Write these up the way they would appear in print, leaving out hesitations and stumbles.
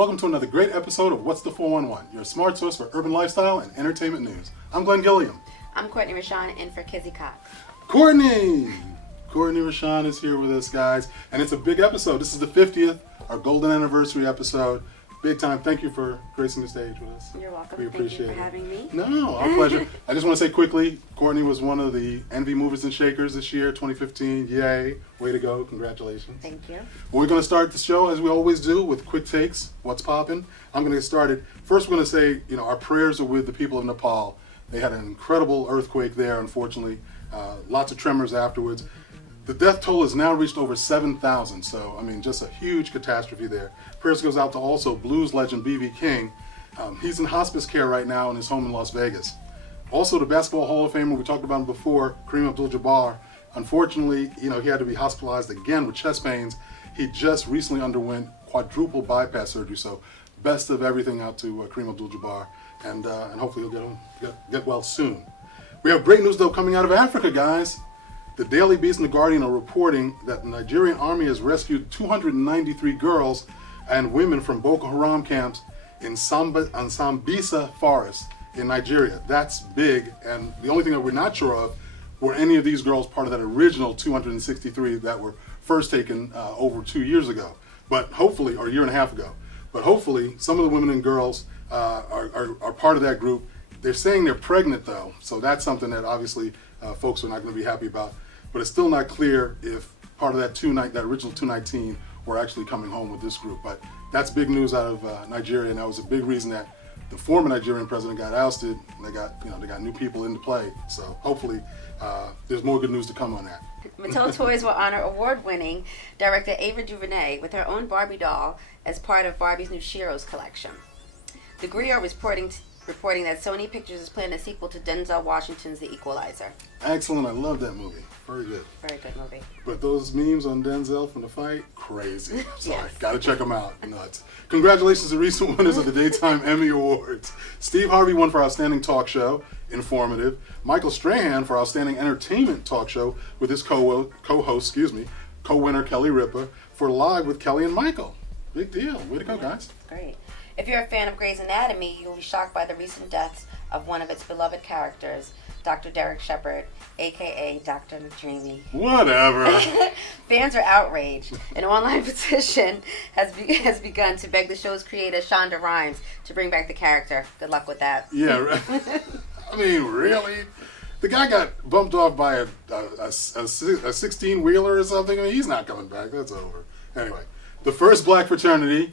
Welcome to another great episode of What's the 411, your smart source for urban lifestyle and entertainment news. I'm Glenn Gilliam. I'm Courtney Rashawn, in for Kizzy Cox. Courtney Rashawn is here with us, guys, and it's a big episode. This is the 50th, our golden anniversary episode. Big time. Thank you for gracing the stage with us. You're welcome. We appreciate Thank you for having me. No, our pleasure. I just want to say quickly, Courtney was one of the Envy Movers and Shakers this year, 2015. Yay. Way to go. Congratulations. Thank you. Well, we're going to start the show, as we always do, with quick takes. What's poppin'? I'm going to get started. First, we're going to say, our prayers are with the people of Nepal. They had an incredible earthquake there, unfortunately. Lots of tremors afterwards. The death toll has now reached over 7,000, so, just a huge catastrophe there. Prayers goes out to also blues legend B.B. King. He's in hospice care right now in his home in Las Vegas. Also, the Basketball Hall of Famer, we talked about him before, Kareem Abdul Jabbar. Unfortunately, he had to be hospitalized again with chest pains. He just recently underwent quadruple bypass surgery, so best of everything out to Kareem Abdul Jabbar, and hopefully he'll get well soon. We have great news, though, coming out of Africa, guys. The Daily Beast and The Guardian are reporting that the Nigerian army has rescued 293 girls and women from Boko Haram camps in Sambisa Forest in Nigeria. That's big, and the only thing that we're not sure of, were any of these girls part of that original 263 that were first taken over 2 years ago, but hopefully, or a year and a half ago. But hopefully, some of the women and girls are part of that group. They're saying they're pregnant, though, so that's something that obviously folks are not going to be happy about. But it's still not clear if part of that original 219 were actually coming home with this group. But that's big news out of Nigeria, and that was a big reason that the former Nigerian president got ousted. And they got new people into play. So hopefully there's more good news to come on that. Mattel Toys will honor award-winning director Ava DuVernay with her own Barbie doll as part of Barbie's new Sheroes Collection. The Gree are reporting that Sony Pictures is planning a sequel to Denzel Washington's The Equalizer. Excellent. I love that movie. Very good. Very good movie. But those memes on Denzel from the fight, crazy. Sorry. Yes. Got to check them out. Nuts. Congratulations to recent winners of the Daytime Emmy Awards. Steve Harvey won for Outstanding Talk Show, Informative. Michael Strahan for Outstanding Entertainment Talk Show with his co-host, co-winner Kelly Ripa for Live with Kelly and Michael. Big deal. Way to go, guys. Great. If you're a fan of Grey's Anatomy, you'll be shocked by the recent deaths of one of its beloved characters, Dr. Derek Shepherd, a.k.a. Dr. McDreamy. Whatever. Fans are outraged. An online petition has begun to beg the show's creator, Shonda Rhimes, to bring back the character. Good luck with that. Yeah. Really? The guy got bumped off by a 16-wheeler or something. He's not coming back. That's over. Anyway, the first black fraternity,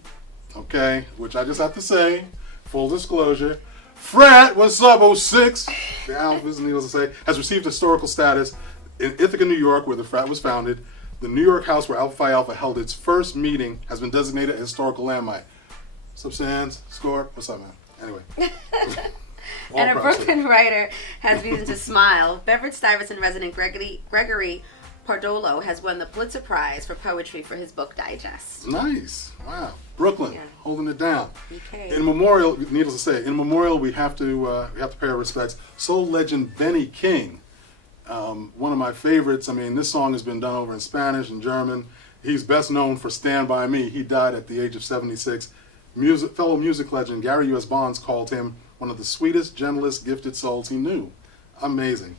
which I just have to say, full disclosure, Frat, what's up, 06? The alphas, needless to say, has received historical status in Ithaca, New York, where the frat was founded. The New York house where Alpha Phi Alpha held its first meeting has been designated a historical landmark. What's up, Sands? Score? What's up, man? Anyway. And a Brooklyn writer has reason to smile. Bedford-Stuyvesant resident Gregory Pardlo has won the Pulitzer Prize for poetry for his book Digest. Nice. Wow. Brooklyn, holding it down. Okay. In memorial, needless to say, we have to pay our respects. Soul legend Benny King, one of my favorites. This song has been done over in Spanish and German. He's best known for Stand By Me. He died at the age of 76. Fellow music legend Gary U.S. Bonds called him one of the sweetest, gentlest, gifted souls he knew. Amazing.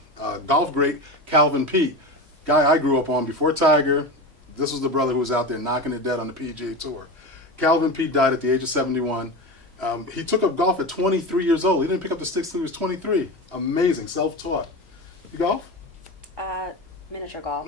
Golf great Calvin Peete, guy I grew up on before Tiger. This was the brother who was out there knocking it dead on the PGA Tour. Calvin Peete died at the age of 71. He took up golf at 23 years old. He didn't pick up the sticks until he was 23. Amazing, self-taught. You golf? Miniature golf.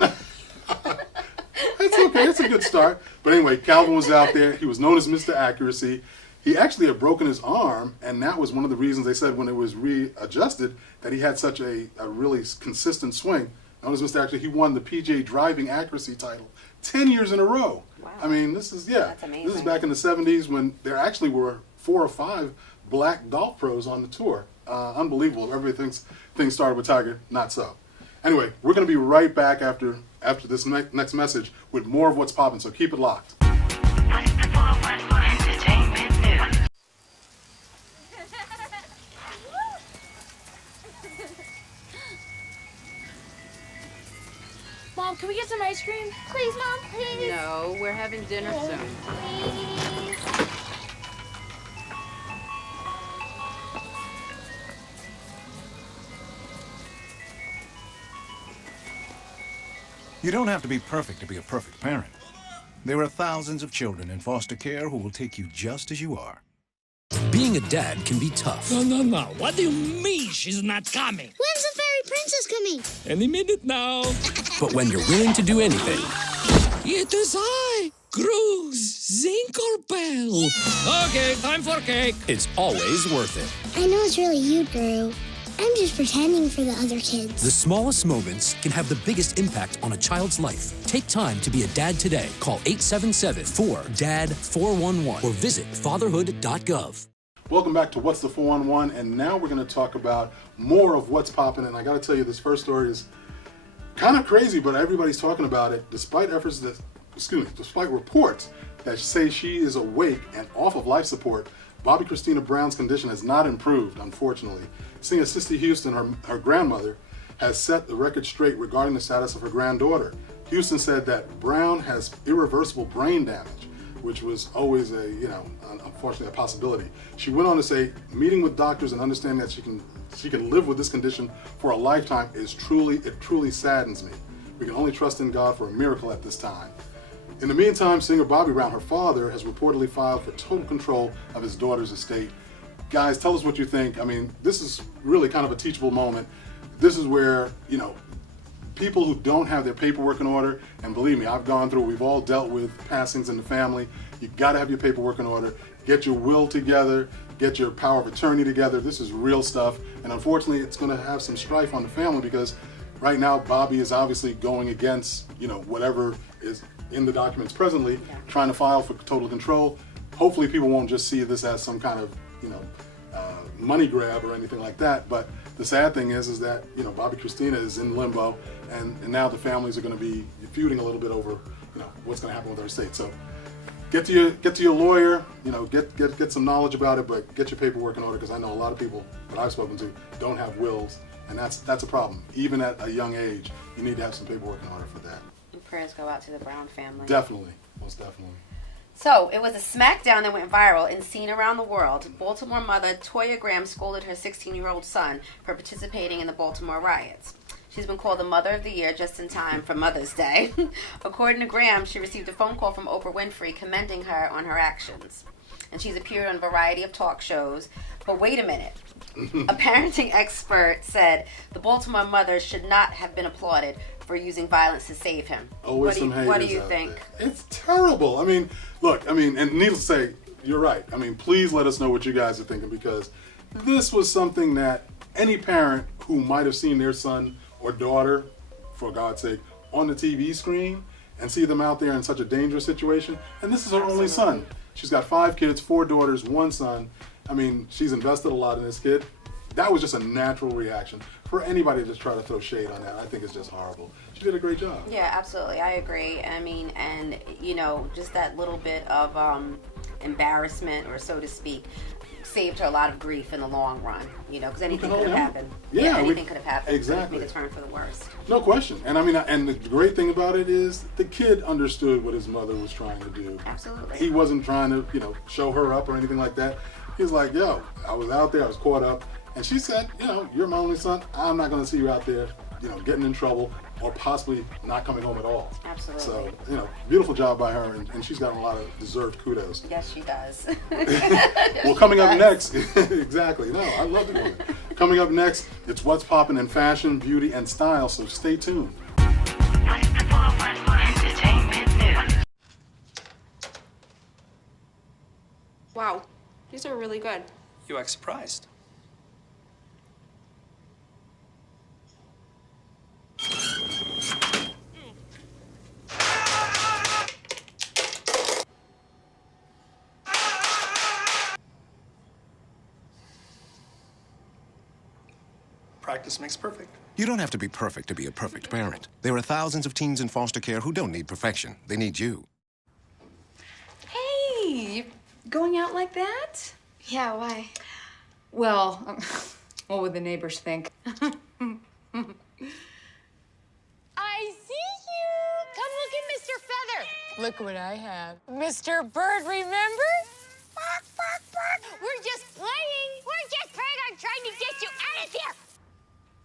That's okay. It's a good start. But anyway, Calvin was out there. He was known as Mr. Accuracy. He actually had broken his arm, and that was one of the reasons they said when it was readjusted that he had such a really consistent swing. Known as Mr. Accuracy, he won the PGA driving accuracy title 10 years in a row. Wow. This is, That's amazing. This is back in the 70s when there actually were 4 or 5 black golf pros on the tour. Unbelievable. Things started with Tiger, not so. Anyway, we're going to be right back after this next message with more of What's Poppin', so keep it locked. Mom, can we get some ice cream? Please, Mom, please. No, we're having dinner soon. Please. You don't have to be perfect to be a perfect parent. There are thousands of children in foster care who will take you just as you are. Being a dad can be tough. No. What do you mean she's not coming? When's the fairy princess coming? Any minute now. But when you're willing to do anything... It is I, Cruz Zinkelpel. Okay, time for cake. It's always worth it. I know it's really you, Guru. I'm just pretending for the other kids. The smallest moments can have the biggest impact on a child's life. Take time to be a dad today. Call 877-4DAD-411 or visit fatherhood.gov. Welcome back to What's the 411, and now we're going to talk about more of what's popping. And I got to tell you, this first story is kind of crazy, but everybody's talking about it, despite reports that say she is awake and off of life support. Bobbi Kristina Brown's condition has not improved, unfortunately. Singer Sister Houston, her grandmother, has set the record straight regarding the status of her granddaughter. Houston said that Brown has irreversible brain damage, which was always unfortunately a possibility. She went on to say, meeting with doctors and understanding that she can live with this condition for a lifetime it truly saddens me. We can only trust in God for a miracle at this time. In the meantime, singer Bobby Brown, her father, has reportedly filed for total control of his daughter's estate. Guys, tell us what you think. I mean, this is really kind of a teachable moment. This is where, people who don't have their paperwork in order, and believe me, I've gone through, we've all dealt with passings in the family. You gotta have your paperwork in order. Get your will together, get your power of attorney together. This is real stuff. And unfortunately, it's gonna have some strife on the family because right now, Bobby is obviously going against, whatever is in the documents presently, trying to file for total control. Hopefully people won't just see this as some kind of, money grab or anything like that. But the sad thing is that, Bobbi Kristina is in limbo and now the families are going to be feuding a little bit over, what's going to happen with her estate. So get to your lawyer, get some knowledge about it, but get your paperwork in order because I know a lot of people that I've spoken to don't have wills, and that's a problem. Even at a young age, you need to have some paperwork in order for that. And prayers go out to the Brown family. Definitely, most definitely. So, it was a smackdown that went viral and seen around the world. Baltimore mother Toya Graham scolded her 16-year-old son for participating in the Baltimore riots. She's been called the Mother of the Year just in time for Mother's Day. According to Graham, she received a phone call from Oprah Winfrey commending her on her actions. And she's appeared on a variety of talk shows. But wait a minute. A parenting expert said the Baltimore mother should not have been applauded for using violence to save him. Always some haters. What do you think? There. It's terrible. I mean, look, and needless to say, you're right. I mean, please let us know what you guys are thinking because this was something that any parent who might have seen their son or daughter, for God's sake, on the TV screen and see them out there in such a dangerous situation. And this is her only son. She's got 5 kids, 4 daughters, 1 son. I mean, she's invested a lot in this kid. That was just a natural reaction. For anybody to just try to throw shade on that, I think it's just horrible. She did a great job. Yeah, absolutely. I agree. I mean, and, just that little bit of embarrassment, or so to speak, saved her a lot of grief in the long run, because anything could have happened. Yeah, anything could have happened. Exactly. Made a turn for the worst. No question. And I mean, and the great thing about it is the kid understood what his mother was trying to do. Absolutely. He wasn't trying to, show her up or anything like that. He was like, yo, I was out there, I was caught up. And she said, you're my only son. I'm not going to see you out there, getting in trouble or possibly not coming home at all. Absolutely. So, beautiful job by her, and she's gotten a lot of deserved kudos. Yes, she does. Well, coming up next, exactly. No, I love the woman. Coming up next, it's what's popping in fashion, beauty, and style, so stay tuned. Wow, these are really good. You act surprised. Practice makes perfect. You don't have to be perfect to be a perfect parent. There are thousands of teens in foster care who don't need perfection. They need you. Hey, you going out like that? Yeah, why? Well, what would the neighbors think? I see you! Come look at Mr. Feather. Look what I have. Mr. Bird, remember? Bark, bark, bark. We're just playing. We're just playing on trying to get you out of here.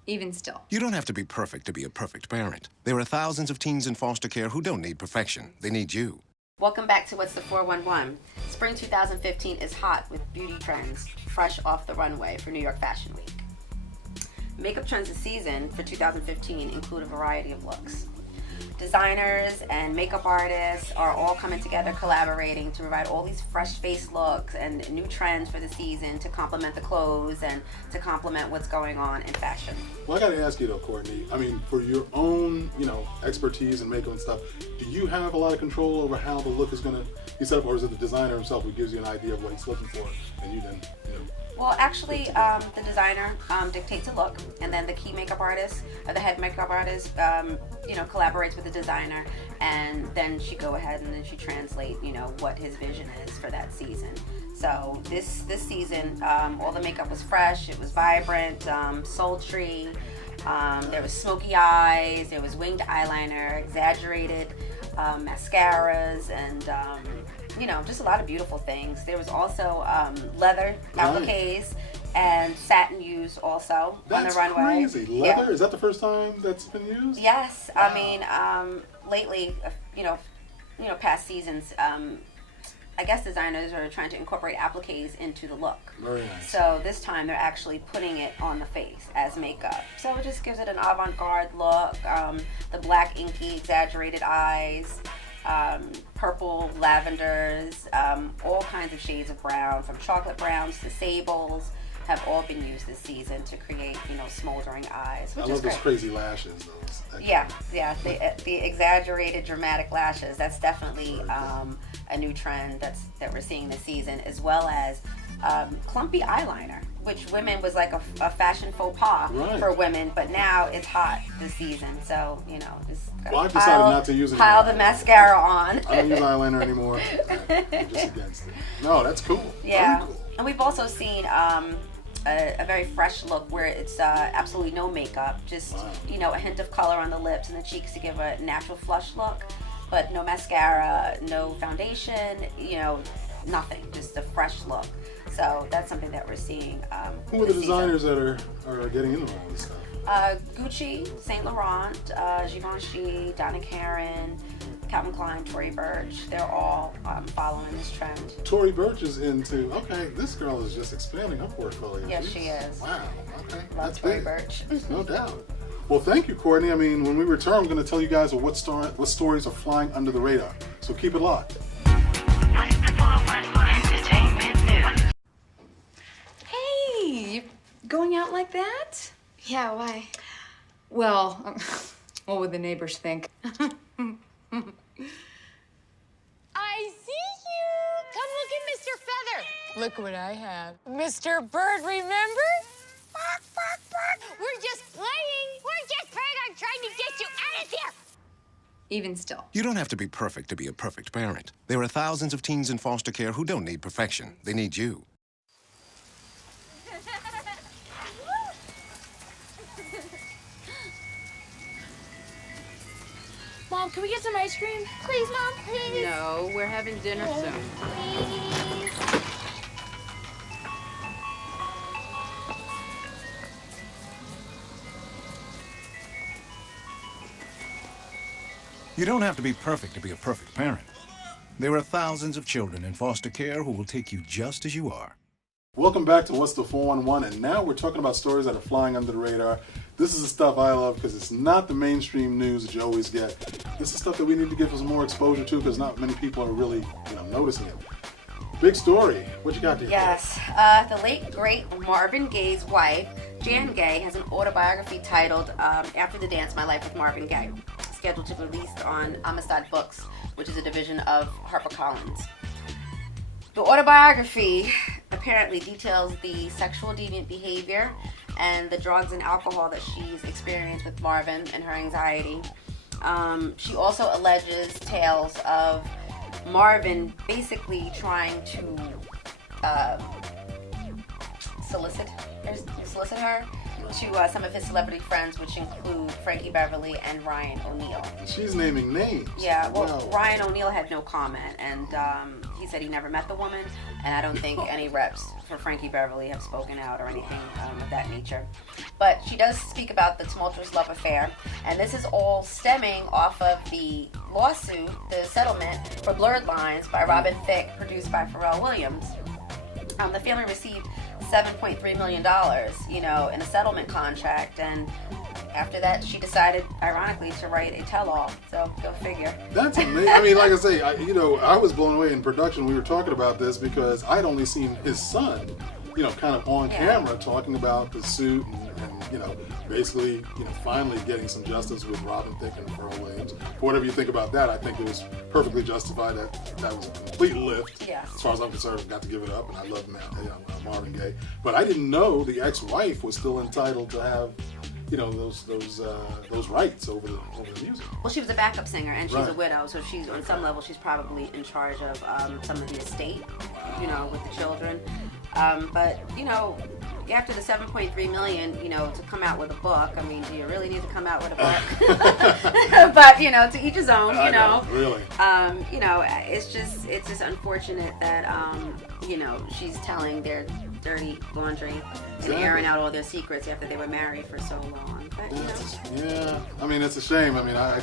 Even still. You don't have to be perfect to be a perfect parent. There are thousands of teens in foster care who don't need perfection. They need you. Welcome back to What's the 411. Spring 2015 is hot with beauty trends fresh off the runway for New York Fashion Week. Makeup trends this season for 2015 include a variety of looks. Designers and makeup artists are all coming together, collaborating to provide all these fresh-faced looks and new trends for the season to complement the clothes and to complement what's going on in fashion. Well, I got to ask you though, Courtney. I mean, for your own, expertise in makeup and stuff, do you have a lot of control over how the look is going to be set up, or is it the designer himself who gives you an idea of what he's looking for, and you then, Well, actually, the designer dictates a look, and then the key makeup artist, or the head makeup artist, collaborates with the designer, and then she go ahead and then she translate, what his vision is for that season. So this season, all the makeup was fresh. It was vibrant, sultry. There was smoky eyes. There was winged eyeliner, exaggerated mascaras, and just a lot of beautiful things. There was also leather appliques and satin used also on the runway. That's crazy. Leather? Yeah. Is that the first time that's been used? Yes. Wow. I mean, lately, past seasons, I guess designers are trying to incorporate appliques into the look. Very nice. So this time they're actually putting it on the face as makeup. So it just gives it an avant-garde look. The black inky exaggerated eyes. Purple lavenders, all kinds of shades of brown, from chocolate browns to sables, have all been used this season to create, smoldering eyes. Which I love is great. those crazy lashes, though. Yeah, the exaggerated dramatic lashes. That's definitely a new trend that we're seeing this season, as well as clumpy eyeliner, which women was like a fashion faux pas for women, but now it's hot this season. So just I've decided not to use it. Pile the mascara on. I don't use eyeliner anymore. I'm just against it. No, that's cool. Yeah, very cool. And we've also seen a very fresh look where it's absolutely no makeup, just a hint of color on the lips and the cheeks to give a natural flush look, but no mascara, no foundation, nothing, just a fresh look. So that's something that we're seeing. Who are the designers that are getting into all this stuff? Gucci, Saint Laurent, Givenchy, Donna Karan, Calvin Klein, Tory Burch. They're all following this trend. Tory Burch is into, this girl is just expanding her portfolio. Yes, she is. Wow, okay. Love That's Tory big. Burch. No doubt. Well, thank you, Courtney. I mean, when we return, I'm going to tell you guys what stories are flying under the radar. So keep it locked. Hey, you going out like that? Yeah, why? Well, what would the neighbors think? I see you. Come look at Mr. Feather. Look what I have. Mr. Bird, remember? Bark, bark, bark. We're just playing. We're just playing. I'm trying to get you out of here. Even still. You don't have to be perfect to be a perfect parent. There are thousands of teens in foster care who don't need perfection. They need you. Mom, can we get some ice cream? Please, Mom, please. No, we're having dinner soon. Please. You don't have to be perfect to be a perfect parent. There are thousands of children in foster care who will take you just as you are. Welcome back to What's the 411, and now we're talking about stories that are flying under the radar. This is the stuff I love because it's not the mainstream news that you always get. This is stuff that we need to give us more exposure to because not many people are really, noticing it. Big story. What you got there? Yes. The late, great Marvin Gaye's wife, Jan Gaye, has an autobiography titled After the Dance, My Life with Marvin Gaye, scheduled to be released on Amistad Books, which is a division of HarperCollins. The autobiography apparently details the sexual deviant behavior and the drugs and alcohol that she's experienced with Marvin and her anxiety. She also alleges tales of Marvin basically trying to solicit her to some of his celebrity friends, which include Frankie Beverly and Ryan O'Neal. She's naming names. Yeah, well, Wow. Ryan O'Neal had no comment, and he said he never met the woman, and I don't think any reps for Frankie Beverly have spoken out or anything of that nature. But she does speak about the tumultuous love affair, and this is all stemming off of the lawsuit, the settlement for Blurred Lines by Robin Thicke, produced by Pharrell Williams. The family received $7.3 million, in a settlement contract, and after that, she decided, ironically, to write a tell-all. So go figure. That's amazing. I mean, like I say, I was blown away in production. We were talking about this because I'd only seen his son, kind of on camera talking about the suit and basically, finally getting some justice with Robin Thicke and Pharrell Williams. Whatever you think about that, I think it was perfectly justified. That was a complete lift. Yeah. As far as I'm concerned, got to give it up, and I love Marvin Gaye. But I didn't know the ex-wife was still entitled to have those rights over the music. Well, she was a backup singer, and she's Right. a widow, so she's on some level she's probably in charge of some of the estate, with the children. But after the $7.3 million, to come out with a book, I mean, do you really need to come out with a book? But to each his own, I know, really. it's just unfortunate that she's telling their dirty laundry and airing out all their secrets after they were married for so long. But Yeah, I mean, it's a shame. I mean, I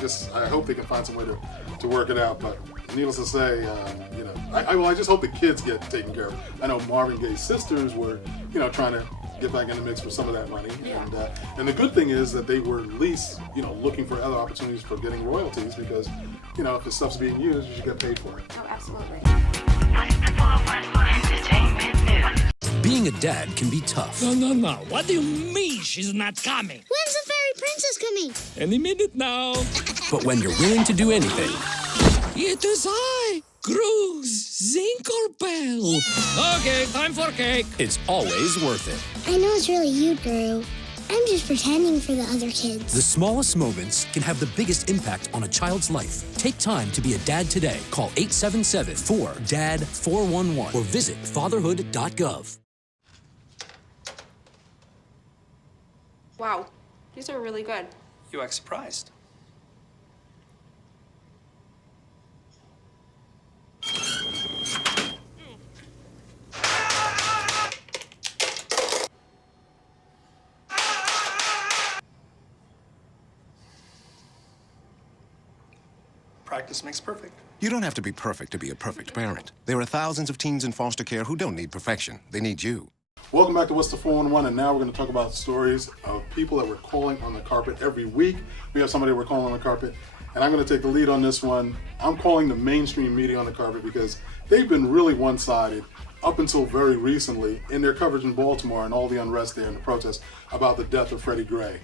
hope they can find some way to work it out. But needless to say, I just hope the kids get taken care of. I know Marvin Gaye's sisters were, trying to get back in the mix for some of that money. Yeah. And the good thing is that they were at least, looking for other opportunities for getting royalties because, if the stuff's being used, you should get paid for it. Oh, absolutely. Being a dad can be tough. No. What do you mean she's not coming? When's the fairy princess coming? Any minute now. But when you're willing to do anything, It is I, Cruz Zinkelpel. Okay, time for cake. it's always worth it. I know it's really you, Guru. I'm just pretending for the other kids. The smallest moments can have the biggest impact on a child's life. Take time to be a dad today. Call 877-4DAD-411 or visit fatherhood.gov. Wow, these are really good. You act surprised. Practice makes perfect. You don't have to be perfect to be a perfect parent. There are thousands of teens in foster care who don't need perfection. They need you. Welcome back to What's the 411, and now we're going to talk about stories of people that we're calling on the carpet every week. We have somebody we're calling on the carpet, and I'm going to take the lead on this one. I'm calling the mainstream media on the carpet because they've been really one-sided up until very recently in their coverage in Baltimore and all the unrest there and the protests about the death of Freddie Gray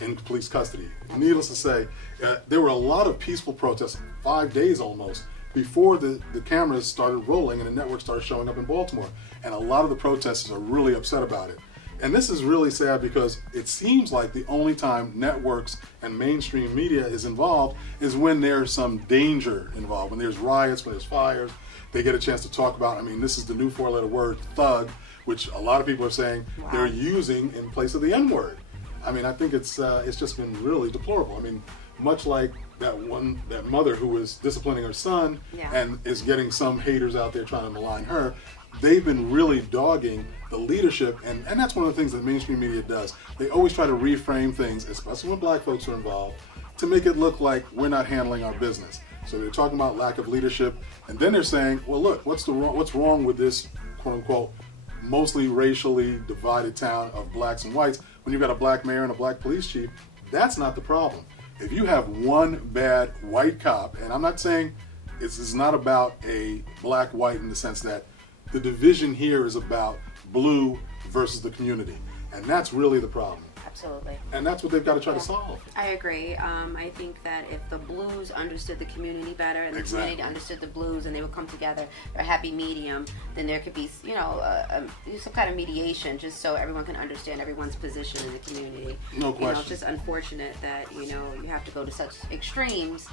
in police custody. Needless to say, there were a lot of peaceful protests, 5 days almost, before the cameras started rolling and the network started showing up in Baltimore. And a lot of the protesters are really upset about it. And this is really sad because it seems like the only time networks and mainstream media is involved is when there's some danger involved, when there's riots, when there's fires. They get a chance to talk about, this is the new four-letter word, thug, which a lot of people are saying they're using in place of the N-word. I think it's just been really deplorable. Much like that mother who was disciplining her son and is getting some haters out there trying to malign her, they've been really dogging the leadership, and that's one of the things that mainstream media does. They always try to reframe things, especially when black folks are involved, to make it look like we're not handling our business. So they're talking about lack of leadership, and then they're saying, well, look, what's wrong with this, quote unquote, mostly racially divided town of blacks and whites when you've got a black mayor and a black police chief? That's not the problem. If you have one bad white cop, and I'm not saying this is not about a black-white in the sense that the division here is about blue versus the community, and that's really the problem. Absolutely. And that's what they've got to try to solve. I agree. I think that if the blues understood the community better and the community understood the blues and they would come together, a happy medium, then there could be, some kind of mediation just so everyone can understand everyone's position in the community. No question. It's just unfortunate that, you have to go to such extremes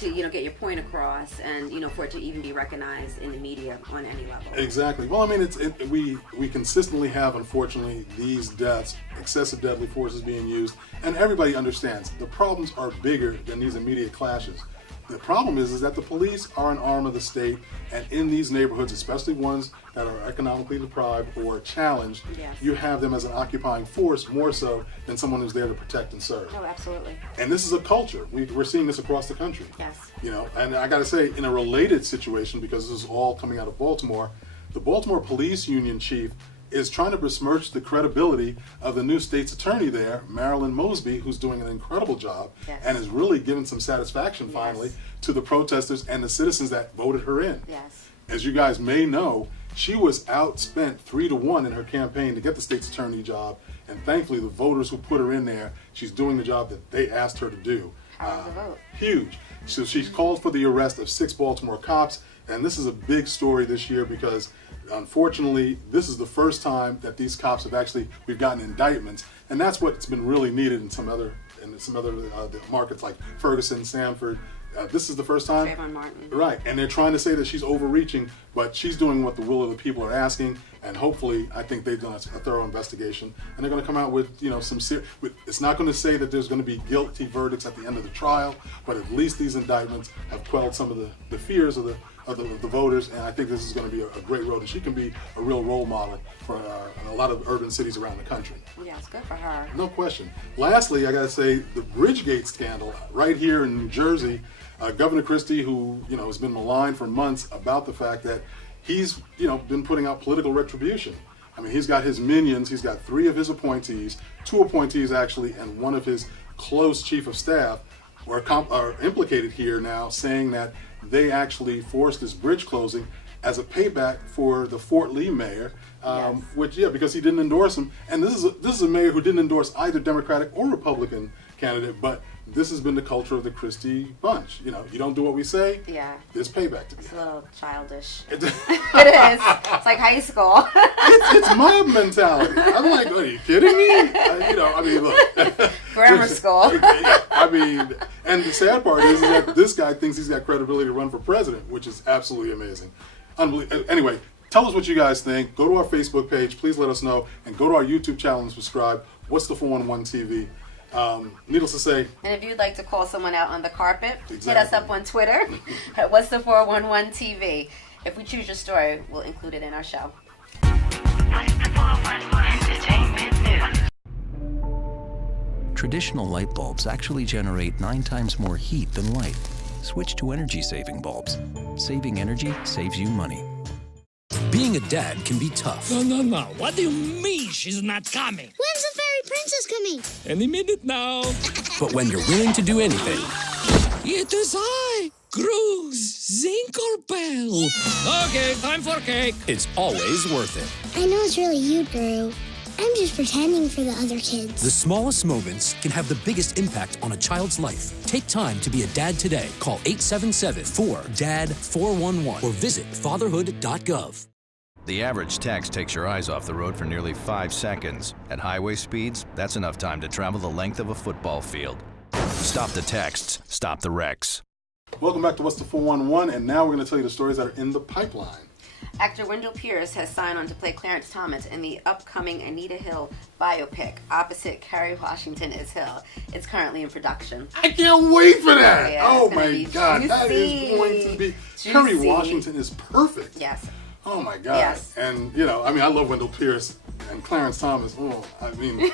to get your point across, and for it to even be recognized in the media on any level. Exactly. Well, I mean, we consistently have, unfortunately, these deaths, excessive deadly force is being used, and everybody understands the problems are bigger than these immediate clashes. The problem is that the police are an arm of the state, and in these neighborhoods, especially ones that are economically deprived or challenged, Yes. you have them as an occupying force more so than someone who's there to protect and serve. Oh, absolutely. And this is a culture. We're seeing this across the country. Yes. And I got to say, in a related situation, because this is all coming out of Baltimore, the Baltimore Police Union chief is trying to besmirch the credibility of the new state's attorney there, Marilyn Mosby, who's doing an incredible job Yes. and is really giving some satisfaction finally to the protesters and the citizens that voted her in. Yes. As you guys may know, she was outspent 3-1 in her campaign to get the state's attorney job, and thankfully the voters who put her in there, she's doing the job that they asked her to do. Power of the vote. Huge. So she's called for the arrest of 6 Baltimore cops, and this is a big story this year because unfortunately this is the first time that these cops we've gotten indictments, and that's what's been really needed in some other markets like Ferguson, Sanford. This is the first time. Trayvon Martin. Right, and they're trying to say that she's overreaching, but she's doing what the will of the people are asking, and hopefully, I think they've done a thorough investigation, and they're going to come out with, it's not going to say that there's going to be guilty verdicts at the end of the trial, but at least these indictments have quelled some of the fears of the voters, and I think this is going to be a great road, and she can be a real role model for a lot of urban cities around the country. Yeah, it's good for her. No question. Lastly, I got to say, the Bridgegate scandal right here in New Jersey, Governor Christie, who has been maligned for months about the fact that he's been putting out political retribution. I mean, he's got his minions. He's got 3 of his appointees, 2 appointees actually, and 1 of his close chief of staff are implicated here now, saying that they actually forced this bridge closing as a payback for the Fort Lee mayor, because he didn't endorse him. And this is a mayor who didn't endorse either Democratic or Republican candidate, but this has been the culture of the Christie bunch. You don't do what we say. Yeah. There's payback to be It's had. a little childish. It is. It's like high school. It's mob mentality. I'm like, are you kidding me? Look. Grammar school. And the sad part is that this guy thinks he's got credibility to run for president, which is absolutely amazing. Anyway, tell us what you guys think. Go to our Facebook page. Please let us know. And go to our YouTube channel and subscribe. What's the 411 TV? Needless to say. And if you'd like to call someone out on the carpet, Exactly. hit us up on Twitter at What's the 411 TV. If we choose your story, we'll include it in our show. Traditional light bulbs actually generate 9 times more heat than light. Switch to energy-saving bulbs. Saving energy saves you money. Being a dad can be tough. No. What do you mean she's not coming? When's the fairy princess coming? Any minute now. But when you're willing to do anything, It is I, Grooves Zinkerbell. Okay, time for cake. it's always worth it. I know it's really you, Drew. I'm just pretending for the other kids. The smallest moments can have the biggest impact on a child's life. Take time to be a dad today. Call 877-4DAD-411 or visit fatherhood.gov. The average text takes your eyes off the road for nearly 5 seconds. At highway speeds, that's enough time to travel the length of a football field. Stop the texts, stop the wrecks. Welcome back to What's the 411, and now we're going to tell you the stories that are in the pipeline. Actor Wendell Pierce has signed on to play Clarence Thomas in the upcoming Anita Hill biopic opposite Kerry Washington as Hill. It's currently in production. I can't wait for that! Yeah, oh it's gonna my be God, that is juicy. going to be... Juicy. Kerry Washington is perfect. Yes. Oh my God. Yes. And, I love Wendell Pierce and Clarence Thomas. The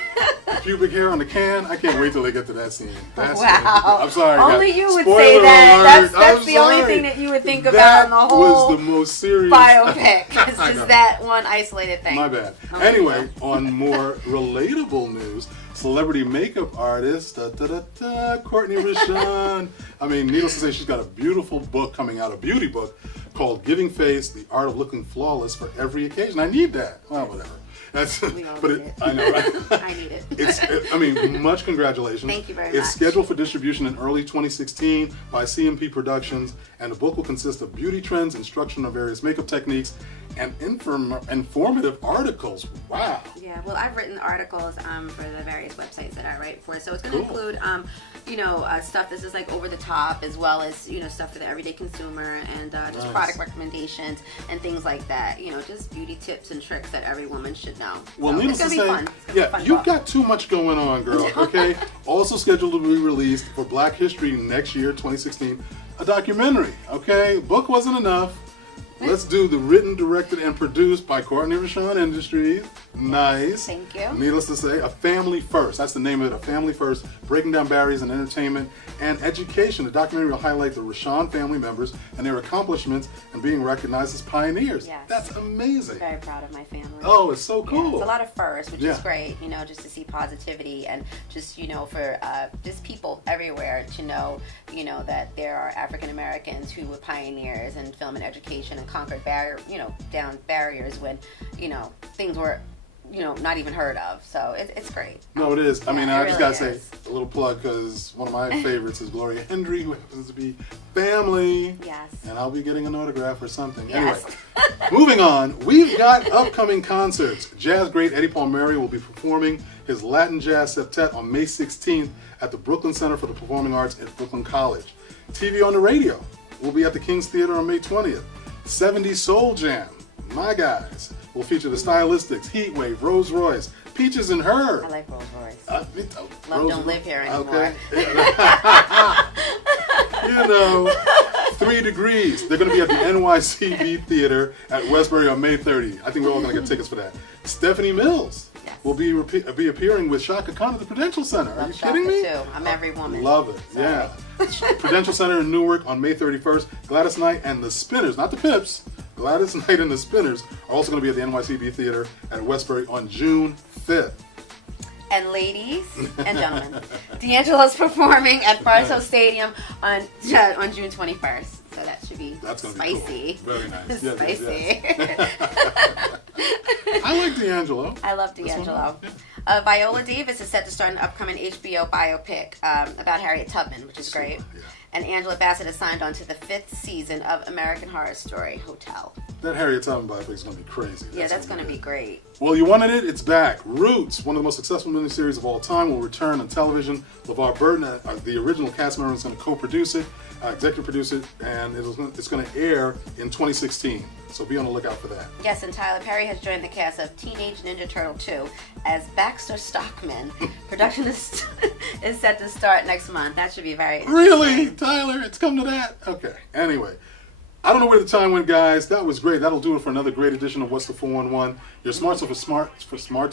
pubic hair on the can, I can't wait till they get to that scene. Wow. I'm sorry. Only guys. you would Spoiler say that. alert. That's I'm the only sorry. thing that you would think about in the whole That was the most serious biopic. It's I just know. that one isolated thing. My bad. Okay. Anyway, on more relatable news, celebrity makeup artist Courtney Rashawn. Needless to say, she's got a beautiful book coming out, a beauty book called Giving Face: The Art of Looking Flawless for Every Occasion. I need that. Well, whatever. We all need it. I know, right? I need it. Much congratulations. Thank you very much. It's scheduled for distribution in early 2016 by CMP Productions, and the book will consist of beauty trends, instruction on various makeup techniques, and informative articles. Wow. Yeah, well, I've written articles for the various websites that I write for. So it's going to include, stuff this is like over the top, as well as, stuff for the everyday consumer, and just product recommendations and things like that. Just beauty tips and tricks that every woman should know. Well, so needless it's to gonna say, be fun. It's gonna be you've got too much going on, girl, okay? Also scheduled to be released for Black History next year, 2016, a documentary, okay? Book wasn't enough. Let's do the written, directed, and produced by Courtney Rashawn Industries. Nice. Thank you. Needless to say, A Family First. That's the name of it, A Family First, breaking down barriers in entertainment and education. The documentary will highlight the Rashawn family members and their accomplishments and being recognized as pioneers. Yes. That's amazing. I'm very proud of my family. Oh, it's so cool. Yeah, it's a lot of firsts, which is great, just to see positivity and just, for just people everywhere to know, that there are African Americans who were pioneers in film and education and conquered down barriers when, things were, not even heard of. So it's great. No, it is. I mean, I just really got to say a little plug because one of my favorites is Gloria Hendry, who happens to be family. Yes. And I'll be getting an autograph or something. Yes. Anyway, moving on. We've got upcoming concerts. Jazz great Eddie Palmieri will be performing his Latin Jazz Septet on May 16th at the Brooklyn Center for the Performing Arts at Brooklyn College. TV on the Radio will be at the King's Theater on May 20th. 70s Soul Jam, my guys, will feature the Stylistics, Heatwave, Rolls Royce, Peaches and Her. I like Rolls Royce. Love don't live here anymore. Okay. 3 Degrees. They're going to be at the NYCB Theater at Westbury on May 30th. I think we're all going to get tickets for that. Stephanie Mills will be appearing with Shaka Khan at the Prudential Center. Are you kidding me? Too. I'm every woman. Love it. Sorry. Yeah. Prudential Center in Newark on May 31st. Gladys Knight and the Spinners, not the Pips, Gladys Knight and the Spinners are also going to be at the NYCB Theater at Westbury on June 5th. And ladies and gentlemen, D'Angelo's performing at Bartow Stadium on June 21st. So that should be spicy. Cool. Very nice. Spicy. Yes. I like D'Angelo. I love D'Angelo. Viola Davis is set to start an upcoming HBO biopic about Harriet Tubman, which is great. Yeah. And Angela Bassett is signed on to the 5th season of American Horror Story Hotel. That Harriet Tubman biopic is going to be crazy. That's going to be great. Well, you wanted it? It's back. Roots, one of the most successful miniseries of all time, will return on television. LeVar Burton, the original cast member, is going to co-produce it, executive produce it, and it's going to air in 2016. So be on the lookout for that. Yes, and Tyler Perry has joined the cast of Teenage Ninja Turtle 2 as Baxter Stockman. Production is set to start next month. That should be very interesting. Really? Tyler, it's come to that? Okay. Anyway, I don't know where the time went, guys. That was great. That'll do it for another great edition of What's the 411? Your smart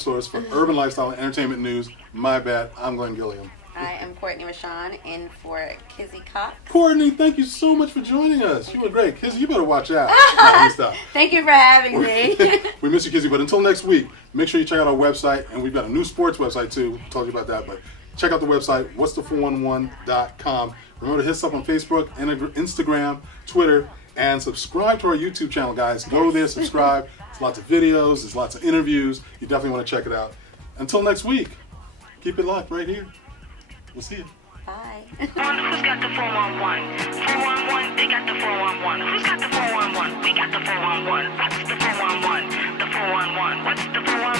source for urban lifestyle and entertainment news. My bad. I'm Glenn Gilliam. I am Courtney Rashawn, in for Kizzy Cox. Courtney, thank you so much for joining us. You were great. Kizzy, you better watch out. No, stop. Thank you for having me. We miss you, Kizzy. But until next week, make sure you check out our website. And we've got a new sports website, too. We told you about that. But check out the website, what's411.com. Remember to hit us up on Facebook, Instagram, Twitter, and subscribe to our YouTube channel, guys. Go there, subscribe. There's lots of videos. There's lots of interviews. You definitely want to check it out. Until next week, keep it locked right here. We'll see you. Bye. Who's got the 411? 411, they got the 411. Who's got the 411? We got the 411. What's the 411?